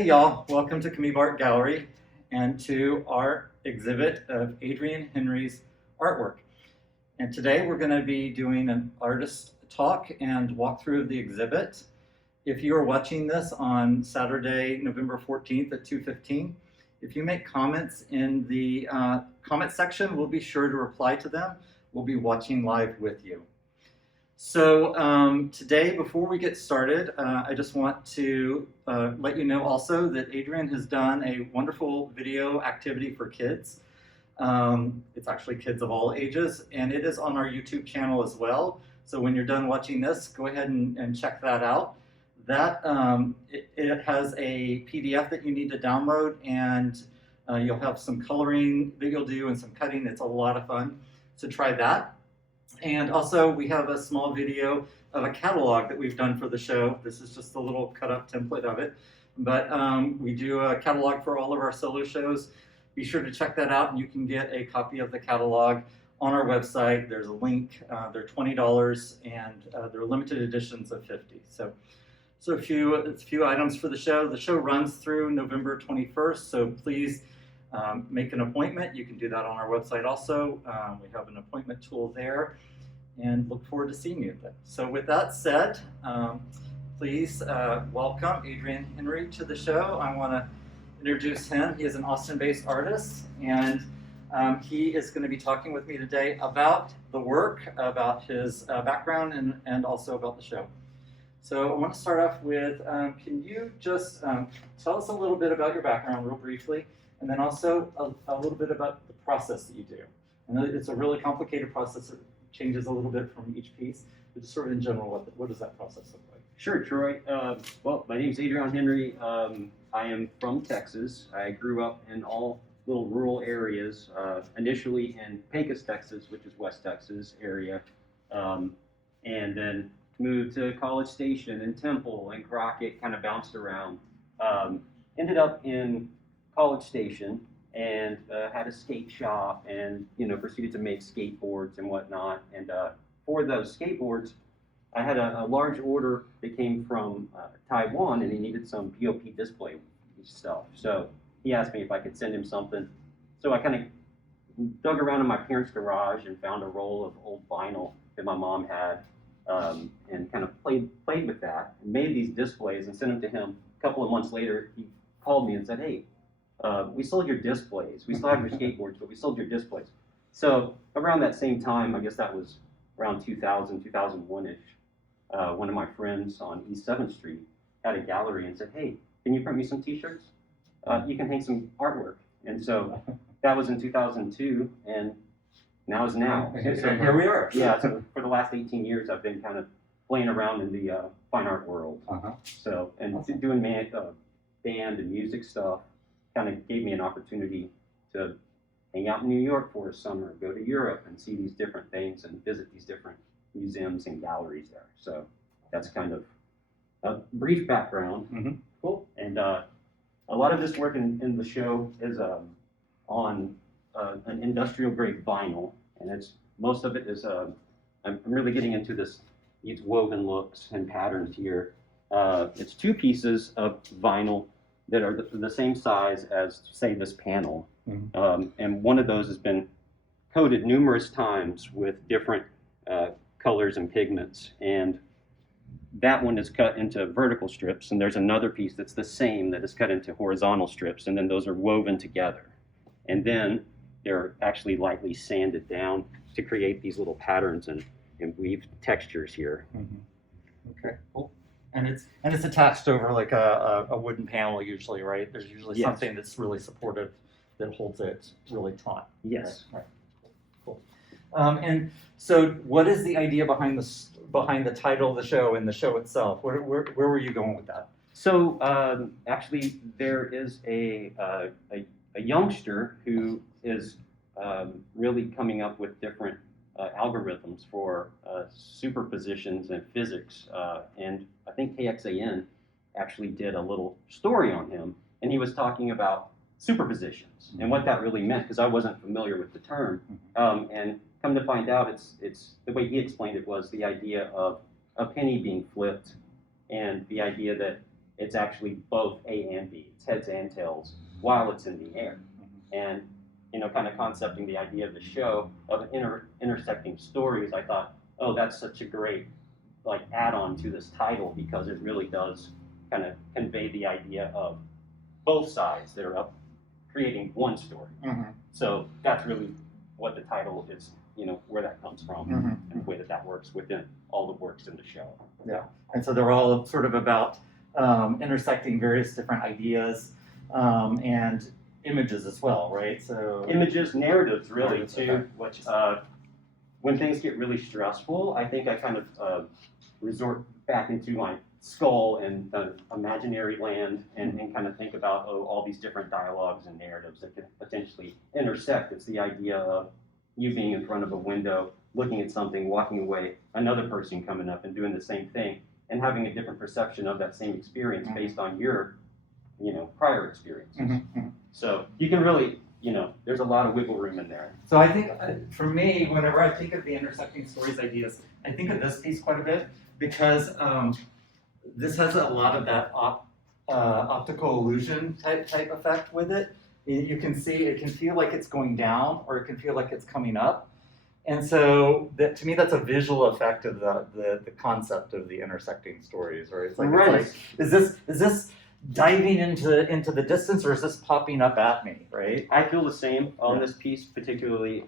Hey y'all, welcome to CAMIBAart Gallery and to our exhibit of Adreon Henry's artwork. And today we're going to be doing an artist talk and walkthrough of the exhibit. If you are watching this on Saturday, November 14th at 2:15, if you make comments in the comment section, we'll be sure to reply to them. We'll be watching live with you. So today, before we get started, I just want to let you know also that Adreon has done a wonderful video activity for kids. It's actually kids of all ages, and it is on our YouTube channel as well. So when you're done watching this, go ahead and check that out. That it has a PDF that you need to download, and you'll have some coloring that you'll do and some cutting. It's a lot of fun. So try that. And also, we have a small video of a catalog that we've done for the show. This is just a little cut-up template of it. But we do a catalog for all of our solo shows. Be sure to check that out, and you can get a copy of the catalog on our website. There's a link. They're $20, and they're limited editions of 50. So a few items for the show. The show runs through November 21st, so please make an appointment. You can do that on our website also. We have an appointment tool there, and look forward to seeing you then. So with that said, please welcome Adreon Henry to the show. I want to introduce him. He is an Austin-based artist, and he is going to be talking with me today about the work, about his background, and also about the show. So I want to start off with, can you just tell us a little bit about your background real briefly, and then also a little bit about the process that you do. I know it's a really complicated process. It changes a little bit from each piece, but just sort of in general, what does that process look like? Sure, Troy. Well, my name is Adreon Henry. I am from Texas. I grew up in all little rural areas, initially in Pecos, Texas, which is West Texas area, and then moved to College Station and Temple and Crockett, kind of bounced around. Ended up in College Station and had a skate shop, and proceeded to make skateboards and whatnot. And for those skateboards, I had a large order that came from Taiwan, and he needed some POP display stuff. So he asked me if I could send him something. So I kind of dug around in my parents' garage and found a roll of old vinyl that my mom had, and kind of played with that and made these displays and sent them to him. A couple of months later, he called me and said, "Hey, we sold your displays. We still have your skateboards, but we sold your displays." So around that same time, I guess that was around 2000, 2001-ish, one of my friends on East 7th Street had a gallery and said, "Hey, can you print me some t-shirts? You can hang some artwork." And so that was in 2002, and now is now. So here we are. Yeah, so for the last 18 years, I've been kind of playing around in the fine art world. So, and awesome. Doing band and music stuff kind of gave me an opportunity to hang out in New York for a summer, go to Europe and see these different things and visit these different museums and galleries there. So that's kind of a brief background. Mm-hmm. Cool. And a lot of this work in the show is on an industrial grade vinyl, and most of it is I'm really getting into these woven looks and patterns here. It's two pieces of vinyl that are the same size as, say, this panel. Mm-hmm. And one of those has been coated numerous times with different colors and pigments. And that one is cut into vertical strips, and there's another piece that's the same that is cut into horizontal strips, and then those are woven together. And then they're actually lightly sanded down to create these little patterns and weave textures here. Mm-hmm. Okay, cool. And it's attached over like a wooden panel usually, right? There's usually something that's really supportive that holds it really taut. Yes. Right. Cool. And so, what is the idea behind the title of the show and the show itself? Where were you going with that? So actually, there is a youngster who is really coming up with different algorithms for superpositions and physics, and I think KXAN actually did a little story on him, and he was talking about superpositions and what that really meant, because I wasn't familiar with the term, and come to find out, it's the way he explained it was the idea of a penny being flipped, and the idea that it's actually both A and B. It's heads and tails while it's in the air. And, kind of concepting the idea of the show of intersecting stories, I thought, oh, that's such a great add-on to this title, because it really does kind of convey the idea of both sides that are up creating one story. So that's really what the title is, where that comes from, and the way that works within all the works in the show. Yeah, and so they're all sort of about intersecting various different ideas and images as well, right? So images, narratives, really too. Which when things get really stressful, I think I kind of resort back into my skull and the imaginary land, and kind of think about all these different dialogues and narratives that can potentially intersect. It's the idea of you being in front of a window, looking at something, walking away, another person coming up and doing the same thing, and having a different perception of that same experience based on your, prior experiences. So you can really, there's a lot of wiggle room in there. So I think for me, whenever I think of the intersecting stories ideas, I think of this piece quite a bit, because this has a lot of that optical illusion type effect with it. You can see, it can feel like it's going down, or it can feel like it's coming up. And so to me, that's a visual effect of the concept of the intersecting stories, right? It's like, Right. It's like, is this diving into the distance, or is this popping up at me, right? I feel the same on this piece, particularly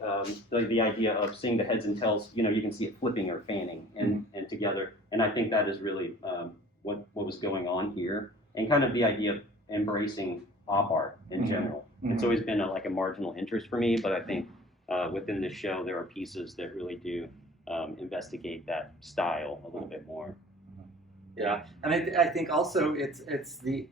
the idea of seeing the heads and tails. You can see it flipping or fanning and together, and I think that is really what was going on here, and kind of the idea of embracing op art in general. It's always been a marginal interest for me, but I think within this show there are pieces that really do investigate that style a little bit more. Yeah, and I think also it's the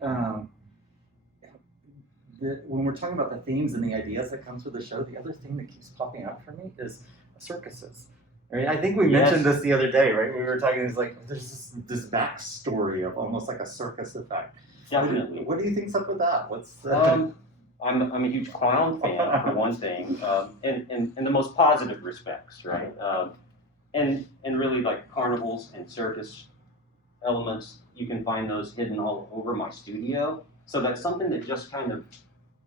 when we're talking about the themes and the ideas that comes with the show, the other thing that keeps popping up for me is circuses. Right? I think we mentioned this the other day, right? We were talking, it's like there's this backstory of almost like a circus effect. Definitely. What do you think's up with that? What's I'm a huge clown fan, for one thing, in the most positive respects, right? And really, like carnivals and circus elements, you can find those hidden all over my studio. So that's something that just kind of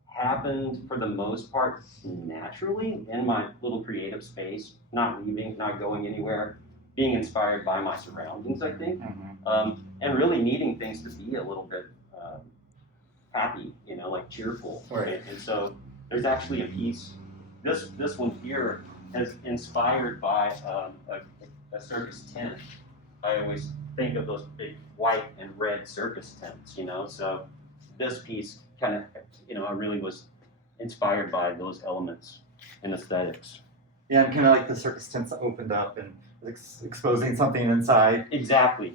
happened for the most part naturally in my little creative space, not leaving, not going anywhere, being inspired by my surroundings, I think, and really needing things to be a little bit happy, like cheerful. Right. And so there's actually a piece, this one here is inspired by a circus tent. I always think of those big white and red circus tents, so this piece kind of, I really was inspired by those elements and aesthetics. Yeah, kind of like the circus tents that opened up and exposing something inside. Exactly.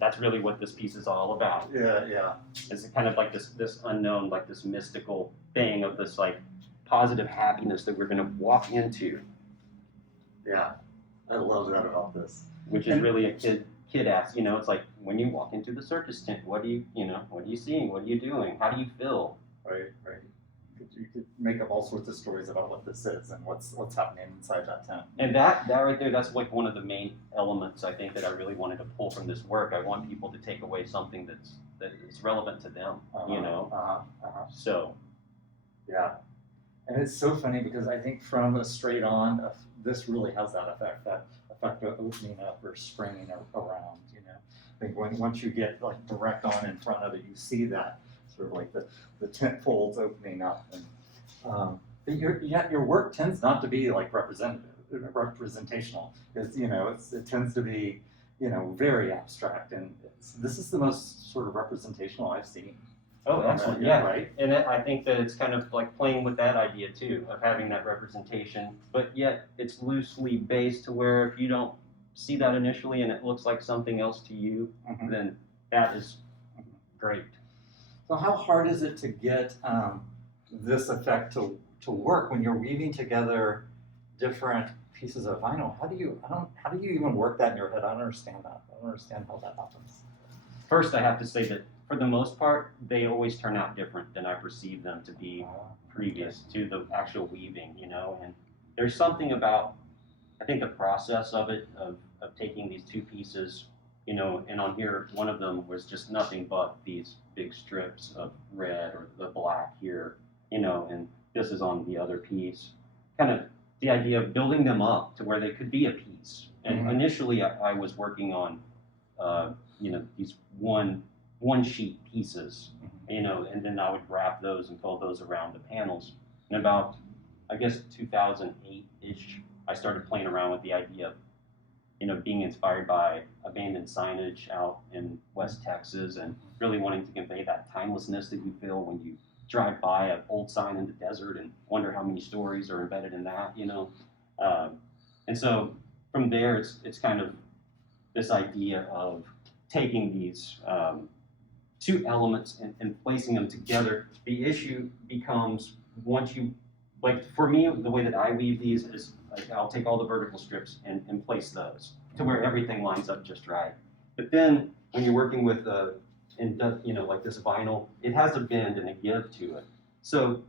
That's really what this piece is all about. Yeah. It's kind of like this unknown, like this mystical thing of this like positive happiness that we're going to walk into. Yeah, I love that about this. Which is really a kid asks, it's like when you walk into the circus tent, what are you seeing? What are you doing? How do you feel? Right. You could make up all sorts of stories about what this is and what's happening inside that tent. And that right there, that's like one of the main elements I think that I really wanted to pull from this work. I want people to take away something that is relevant to them, So. Yeah. And it's so funny because I think from a straight on, this really has that effect of opening up or springing around, I think once you get like direct on in front of it, you see that sort of like the tent folds opening up. And your work tends not to be like representational, because it tends to be very abstract, and this is the most sort of representational I've seen. Oh, excellent! Yeah, right. And I think that it's kind of like playing with that idea too, of having that representation, but yet it's loosely based to where if you don't see that initially and it looks like something else to you, then that is great. So how hard is it to get this effect to work when you're weaving together different pieces of vinyl? How do you even work that in your head? I don't understand that. I don't understand how that happens. First, I have to say that for the most part, they always turn out different than I perceive them to be previous to the actual weaving, and there's something about, I think, the process of it, of taking these two pieces, you know, and on here, one of them was just nothing but these big strips of red or the black here, you know, and this is on the other piece. Kind of the idea of building them up to where they could be a piece. And initially, I was working on, you know, these one sheet pieces, you know, and then I would wrap those and fold those around the panels. And about, I guess, 2008-ish, I started playing around with the idea of, you know, being inspired by abandoned signage out in West Texas and really wanting to convey that timelessness that you feel when you drive by an old sign in the desert and wonder how many stories are embedded in that, you know. And so from there, it's kind of this idea of taking these two elements and placing them together. The issue becomes once you, like for me, the way that I weave these is like I'll take all the vertical strips and place those to where everything lines up just right. But then when you're working with you know, like this vinyl, it has a bend and a give to it. So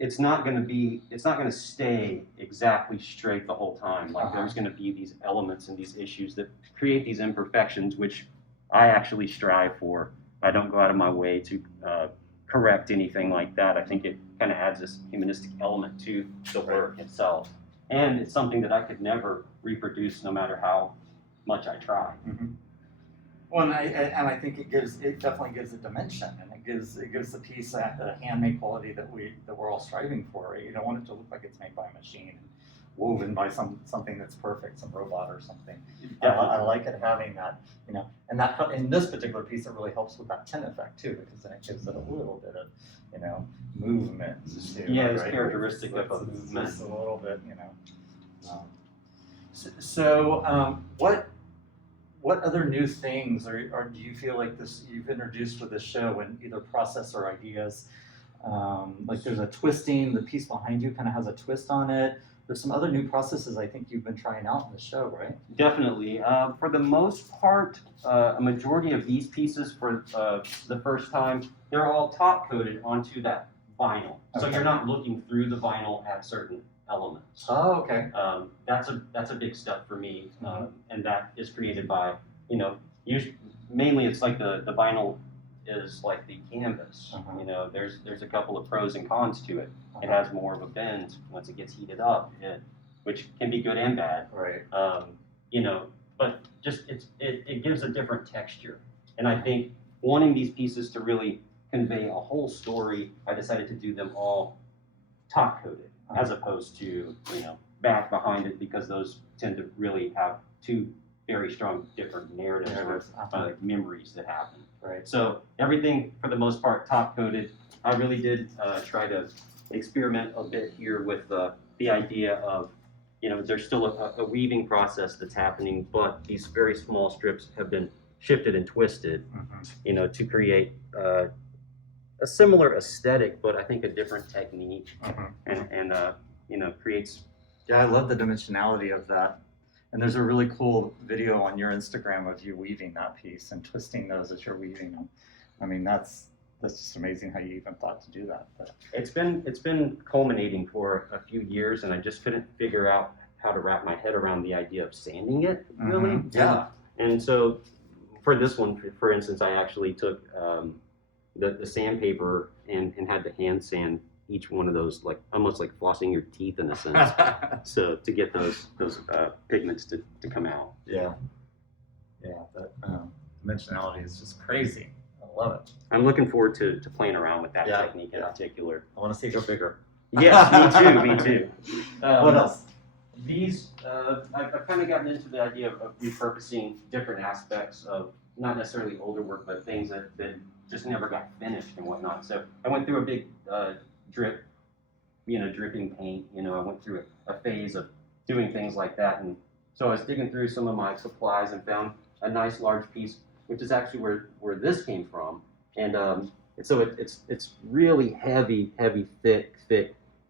it's not going to stay exactly straight the whole time. Like there's going to be these elements and these issues that create these imperfections, which I actually strive for. I don't go out of my way to correct anything like that. I think it kind of adds this humanistic element to the work itself. And it's something that I could never reproduce no matter how much I try. Well, and I think it definitely gives a dimension, and it gives the piece a handmade quality that we're all striving for. Right? You don't want it to look like it's made by a machine and woven by something that's perfect, some robot or something. I like it having that, you know, and that in this particular piece it really helps with that tint effect too, because then it gives it a little bit of, you know, movement too. Yeah, it's right? characteristic of a movement. Just a little bit, you know. What other new things or do you feel like this you've introduced with this show in either process or ideas? Like there's a twisting, the piece behind you kind of has a twist on it. There's some other new processes I think you've been trying out in the show, right? Definitely. For the most part, a majority of these pieces for the first time, they're all top coated onto that vinyl. So you're not looking through the vinyl at certain elements. Oh, okay. That's a big step for me, and that is created by, you know, mainly it's like the vinyl is like the canvas. You know, there's a couple of pros and cons to it. It has more of a bend once it gets heated up, which can be good and bad. Right. You know, but just it gives a different texture, and I think wanting these pieces to really convey a whole story, I decided to do them all top coated, as opposed to, you know, back behind it, because those tend to really have two very strong different narratives or memories that happen. Right. So everything for the most part top coated. I really did try to experiment a bit here with the idea of, you know, there's still a weaving process that's happening, but these very small strips have been shifted and twisted, you know, to create a similar aesthetic, but I think a different technique, and you know, creates. Yeah, I love the dimensionality of that. And there's a really cool video on your Instagram of you weaving that piece and twisting those as you're weaving them. I mean, that's just amazing how you even thought to do that. But it's been culminating for a few years, and I just couldn't figure out how to wrap my head around the idea of sanding it, really. Yeah. And so for this one, for instance, I actually took the sandpaper and had to hand sand each one of those, like almost like flossing your teeth in a sense, so to get those pigments to come out. Yeah, that dimensionality is just crazy. I love it. I'm looking forward to playing around with that technique in particular. I want to see it go bigger. Yes, me too. What else? These, I've kind of gotten into the idea of repurposing different aspects of not necessarily older work, but things that just never got finished and whatnot. So I went through a big dripping paint. You know, I went through a phase of doing things like that, and so I was digging through some of my supplies and found a nice large piece, which is actually where this came from. And so it's really heavy, thick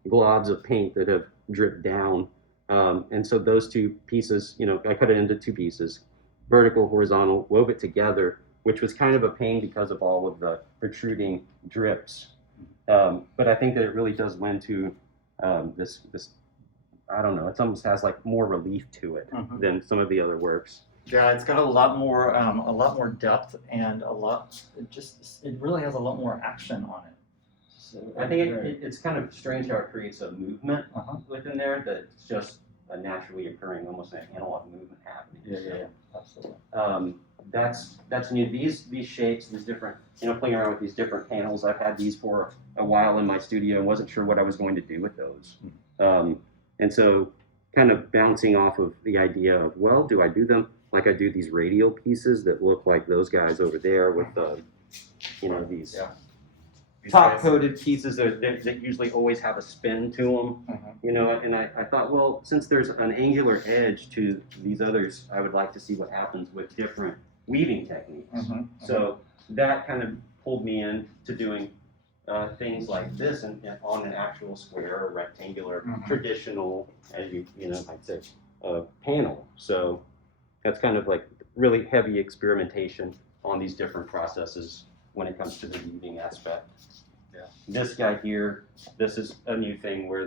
globs of paint that have dripped down. And so those two pieces, you know, I cut it into two pieces, vertical, horizontal, wove it together, which was kind of a pain because of all of the protruding drips. But I think that it really does lend to this, I don't know, it almost has like more relief to it than some of the other works. Yeah, it's got a lot more depth and it really has a lot more action on it. So I think it's kind of strange how it creates a movement within there that's just a naturally occurring, almost an analog movement happening. Yeah, absolutely. That's new. These shapes, these different, playing around with these different panels. I've had these for a while in my studio and wasn't sure what I was going to do with those. And so kind of bouncing off of the idea of, well, do I do them like I do these radial pieces that look like those guys over there with the, these top-coated pieces that usually always have a spin to them, and I thought, well, since there's an angular edge to these others, I would like to see what happens with different weaving techniques. So that kind of pulled me into doing things like this on an actual square or rectangular, traditional, as I'd say, panel. So that's kind of like really heavy experimentation on these different processes when it comes to the weaving aspect. Yeah. This guy here, this is a new thing where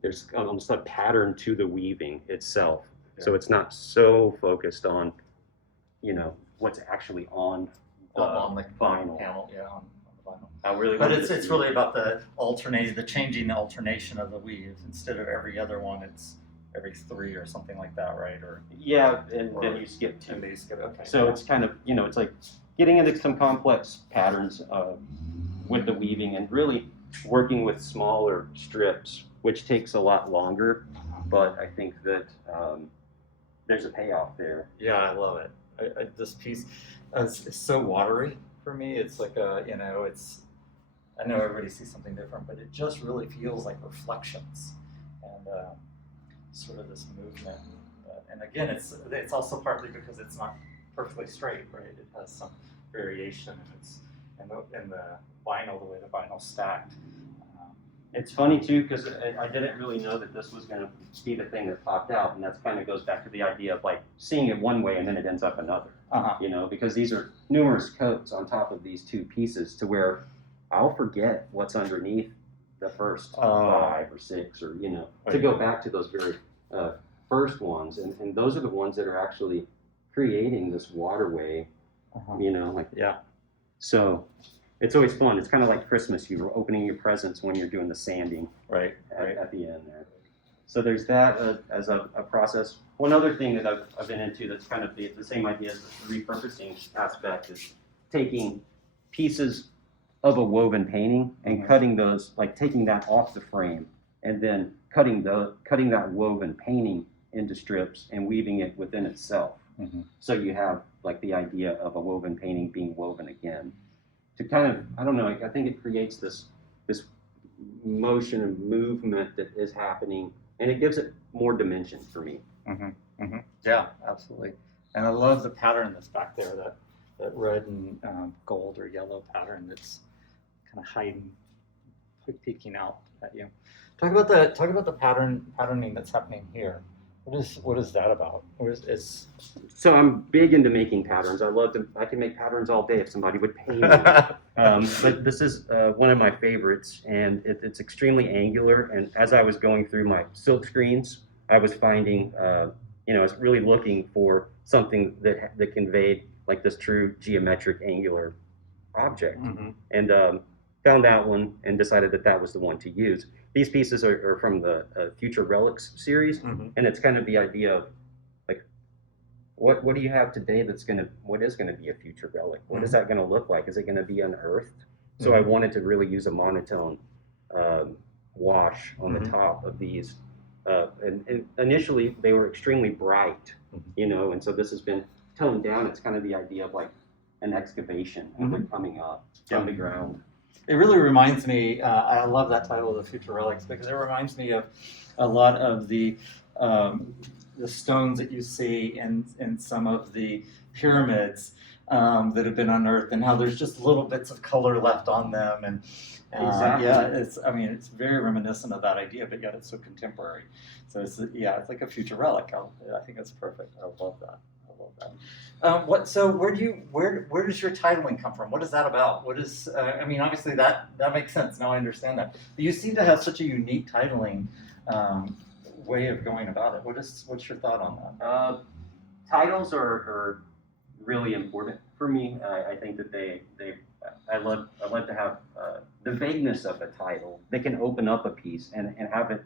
there's almost a pattern to the weaving itself. Yeah. So it's not so focused on, what's actually on the vinyl. Panel, yeah, on the vinyl. I really but it's really about the changing the alternation of the weave. Instead of every other one, it's every 3 or something like that, right? Or then you skip 2. And then you skip, okay. So it's kind of, it's like getting into some complex patterns with the weaving and really working with smaller strips, which takes a lot longer, but I think that there's a payoff there. Yeah, I love it. This piece is so watery for me. It's like I know everybody sees something different, but it just really feels like reflections and sort of this movement. And again, it's also partly because it's not perfectly straight, right? It has some variation in the vinyl, the way the vinyl's stacked. It's funny too, because I didn't really know that this was going to be the thing that popped out, and that kind of goes back to the idea of like seeing it one way and then it ends up another. Because these are numerous coats on top of these 2 pieces, to where I'll forget what's underneath the first 5 or 6, or to go back to those very first ones, and those are the ones that are actually creating this waterway. So it's always fun. It's kind of like Christmas. You're opening your presents when you're doing the sanding at the end there. So there's that as a process. One other thing that I've been into that's kind of the same idea as the repurposing aspect is taking pieces of a woven painting and cutting those, like taking that off the frame and then cutting that woven painting into strips and weaving it within itself. So you have like the idea of a woven painting being woven again. To kind of, I don't know, I think it creates this motion and movement that is happening, and it gives it more dimension for me. Yeah, absolutely. And I love the pattern that's back there, that red and gold or yellow pattern that's kind of peeking out at you. Talk about the patterning that's happening here. What is that about? So I'm big into making patterns. I can make patterns all day if somebody would pay me. But this is one of my favorites, and it's extremely angular. And as I was going through my silk screens, I was finding, I was really looking for something that conveyed like this true geometric angular object, and found that one and decided that was the one to use. These pieces are from the Future Relics series, and it's kind of the idea of like, what do you have today what is gonna be a future relic? What is that gonna look like? Is it gonna be unearthed? So I wanted to really use a monotone wash on the top of these, and initially they were extremely bright, and so this has been toned down. It's kind of the idea of like an excavation of it coming up from the ground. It really reminds me, I love that title of the Future Relics, because it reminds me of a lot of the stones that you see in some of the pyramids that have been unearthed, and how there's just little bits of color left on them. And exactly. It's very reminiscent of that idea, but yet it's so contemporary. So it's like a future relic. I think it's perfect. I love that. So where does your titling come from? What is that about? Obviously that makes sense. Now I understand that. But you seem to have such a unique titling way of going about it. What's your thought on that? Titles are really important for me. I think that I love to have the vagueness of a title. They can open up a piece and have it.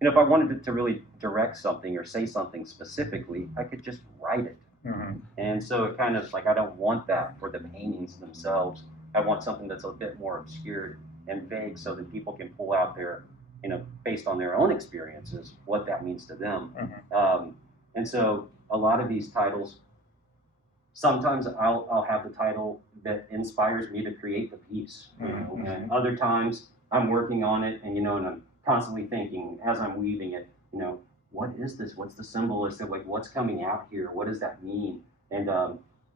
You know, if I wanted to really direct something or say something specifically, I could just write it. Mm-hmm. And so it kind of like, I don't want that for the paintings themselves. I want something that's a bit more obscured and vague so that people can pull out their, you know, based on their own experiences, what that means to them. Mm-hmm. And so a lot of these titles, sometimes I'll have the title that inspires me to create the piece, you know, Mm-hmm. and other times I'm working on it and, you know, and I'm constantly thinking as I'm weaving it, you know, what is this? What's the symbol? Is it like, what's coming out here? What does that mean? And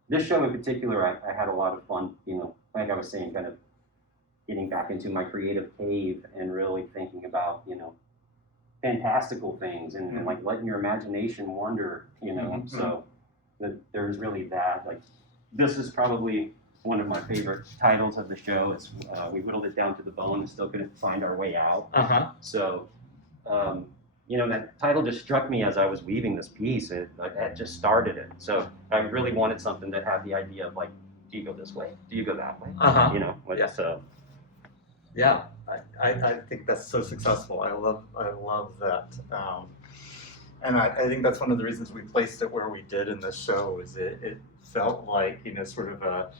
this show in particular, I had a lot of fun, you know, like I was saying, kind of getting back into my creative cave and really thinking about, you know, fantastical things and like letting your imagination wander, you know. Mm-hmm. So there's really that. Like, this is probably one of my favorite titles of the show. It's we whittled it down to the bone and still couldn't find our way out. Uh-huh. So, you know, that title just struck me as I was weaving this piece. It just started it. So I really wanted something that had the idea of like, do you go this way? Do you go that way? Uh-huh. You know, like, Yeah. so. Yeah, I think that's so successful. I love that. And I think that's one of the reasons we placed it where we did in the show, is it felt like, you know, sort of a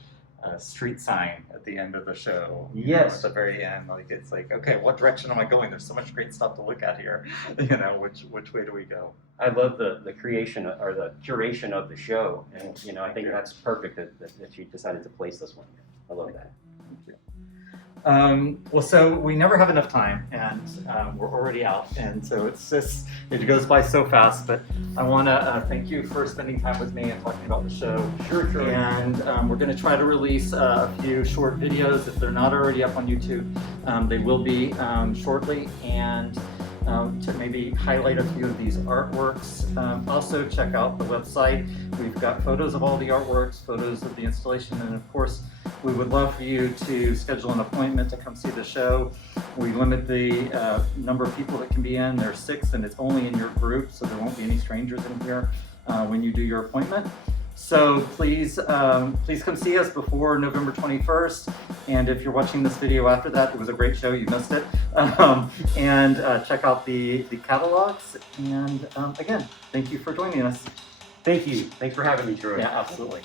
street sign at the end of the show. Yes. At the very end, like it's like, okay, what direction am I going? There's so much great stuff to look at here. You know, which way do we go? I love the creation or the curation of the show, and you know, I think that's perfect that you decided to place this one. I love that. Thank you. Well, so we never have enough time, and we're already out, and so it goes by so fast. But I want to thank you for spending time with me and talking about the show. Sure. And we're going to try to release a few short videos if they're not already up on YouTube. They will be shortly, and to maybe highlight a few of these artworks. Also, check out the website. We've got photos of all the artworks, photos of the installation, and of course, we would love for you to schedule an appointment to come see the show. We limit the number of people that can be in. There's 6, and it's only in your group, so there won't be any strangers in here when you do your appointment. So please come see us before November 21st. And if you're watching this video after that, it was a great show, you missed it. And check out the catalogs. And again, thank you for joining us. Thank you. Thanks for having me, Troy. Yeah, absolutely.